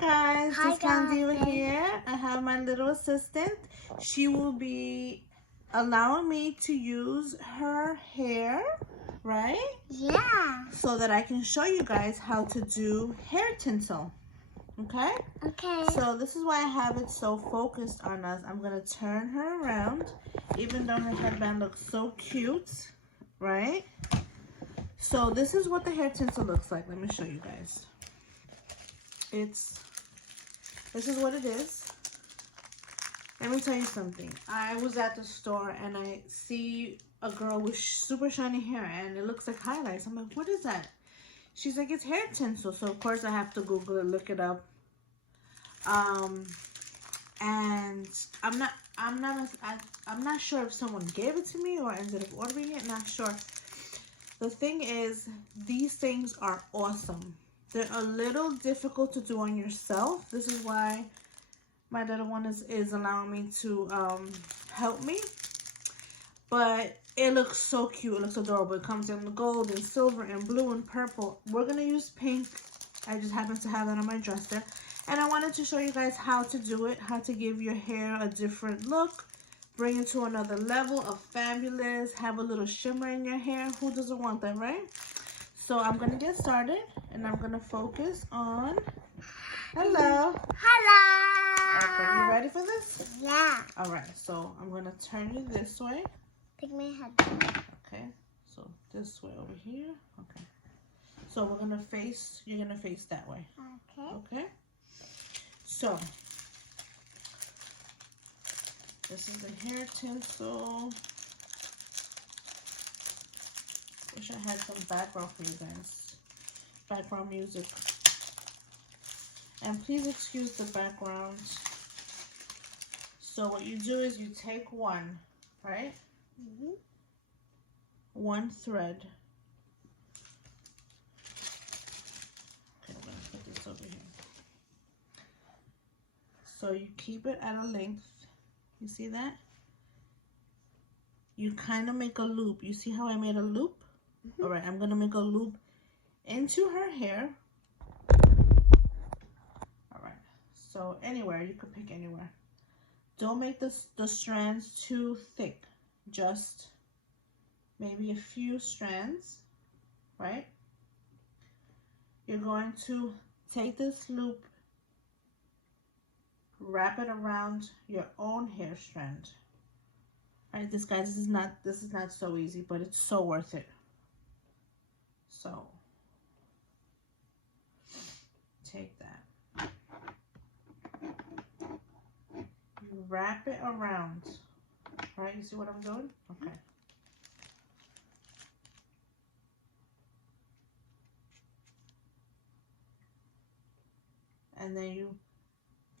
guys, Hi it's guys. Diva here. I have my little assistant. She will be allowing me to use her hair, right? Yeah. So that I can show you guys how to do hair tinsel. Okay? Okay. So this is why I have it so focused on us. I'm going to turn her around, even though her headband looks so cute, right? So this is what the hair tinsel looks like. Let me show you guys. This is what it is. Let me tell you something. I was at the store and I see a girl with super shiny hair and it looks like highlights. I'm like, what is that? She's like, it's hair tinsel. So of course I have to Google it, look it up. And I'm not sure if someone gave it to me or ended up ordering it. Not sure. The thing is, these things are awesome. They're a little difficult to do on yourself. This is why my little one is allowing me to help me. But it looks so cute. It looks adorable. It comes in gold and silver and blue and purple. We're going to use pink. I just happen to have that on my dresser. And I wanted to show you guys how to do it. How to give your hair a different look. Bring it to another level of fabulous. Have a little shimmer in your hair. Who doesn't want that, right? So I'm going to get started. And I'm going to focus on... Hello. Hello. Okay, you ready for this? Yeah. All right, so I'm going to turn you this way. Take my head. Okay, so this way over here. Okay. So we're going to face, you're going to face that way. Okay. Okay. So, this is the hair tinsel. Wish I had some background for you guys. Background music. And please excuse the background. So what you do is you take one, right? Mm-hmm. One thread. Okay, I'm going to put this over here. So you keep it at a length. You see that? You kind of make a loop. You see how I made a loop? Mm-hmm. All right, I'm going to make a loop into her hair. All right, so anywhere, you could pick anywhere. Don't make the strands too thick. Just maybe a few strands, right? You're going to take this loop, wrap it around your own hair strand. All right, this is not so easy, but it's so worth it. So take that. You wrap it around. All right, you see what I'm doing? Okay. And then you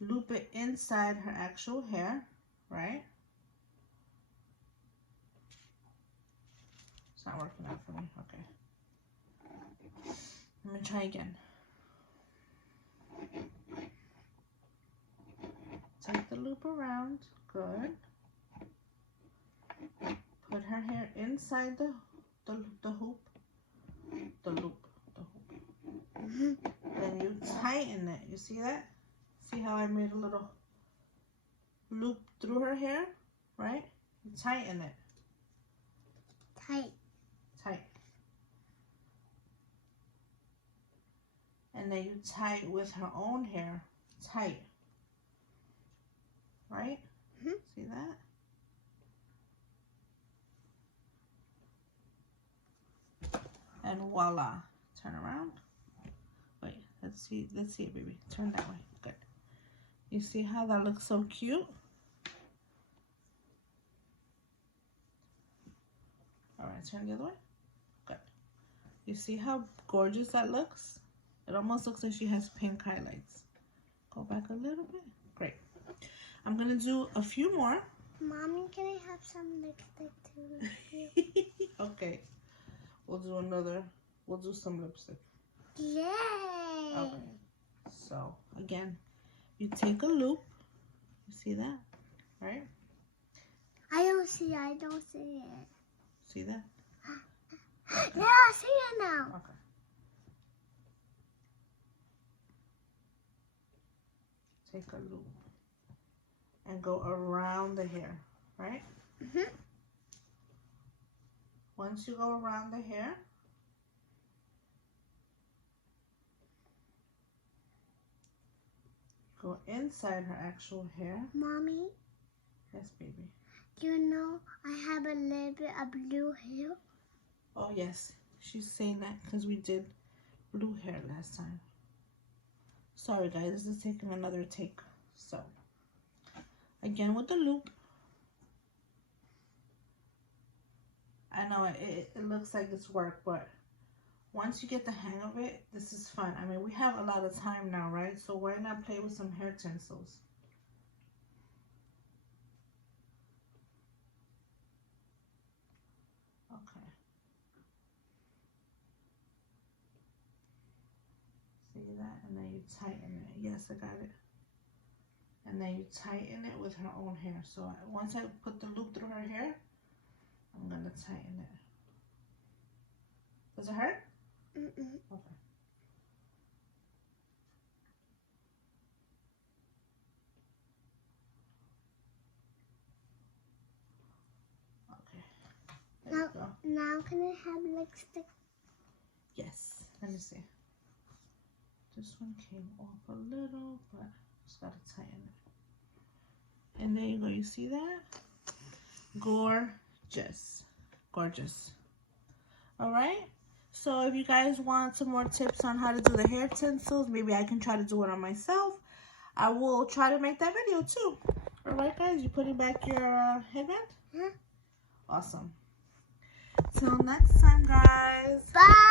loop it inside her actual hair, right? It's not working out for me. Okay. Let me try again. Take the loop around. Good. Put her hair inside the hoop. The loop. Mm-hmm. Then you tighten it. You see that? See how I made a little loop through her hair? Right? You tighten it. Tight. Tight. And then you tie it with her own hair. Tight. Right? Mm-hmm. See that? And voila. Turn around. Wait, let's see it, baby. Turn that way. Good. You see how that looks so cute? All right, turn the other way. Good. You see how gorgeous that looks? It almost looks like she has pink highlights. Go back a little bit. Great. I'm gonna do a few more. Mommy, can I have some lipstick too? Okay. We'll do some lipstick. Yay! Okay. So again, you take a loop. You see that? Right? I don't see it. See that? Yeah, I see it now. Okay. take a loop and go around the hair, right? Mm-hmm. Once you go around the hair, go inside her actual hair. Mommy, Yes, baby. you know I have a little bit of blue hair. Oh, yes. She's saying that because we did blue hair last time. Sorry, guys. This is taking another take. So, again with the loop. I know it looks like it's work, but once you get the hang of it, this is fun. I mean, we have a lot of time now, right? So why not play with some hair tinsels? Okay. See that? And then you tighten it. Yes, I got it. And then you tighten it with her own hair. So once I put the loop through her hair, I'm going to tighten it. Does it hurt? Mm-mm. Okay. Okay. There you go. Now can I have lipstick? Yes. Let me see. This one came off a little, but just gotta tighten it. And there you go. You see that? Gorgeous. Gorgeous. All right. So if you guys want some more tips on how to do the hair tinsels, maybe I can try to do it on myself. I will try to make that video too. All right, guys. You putting back your headband? Huh? Awesome. Till next time, guys. Bye.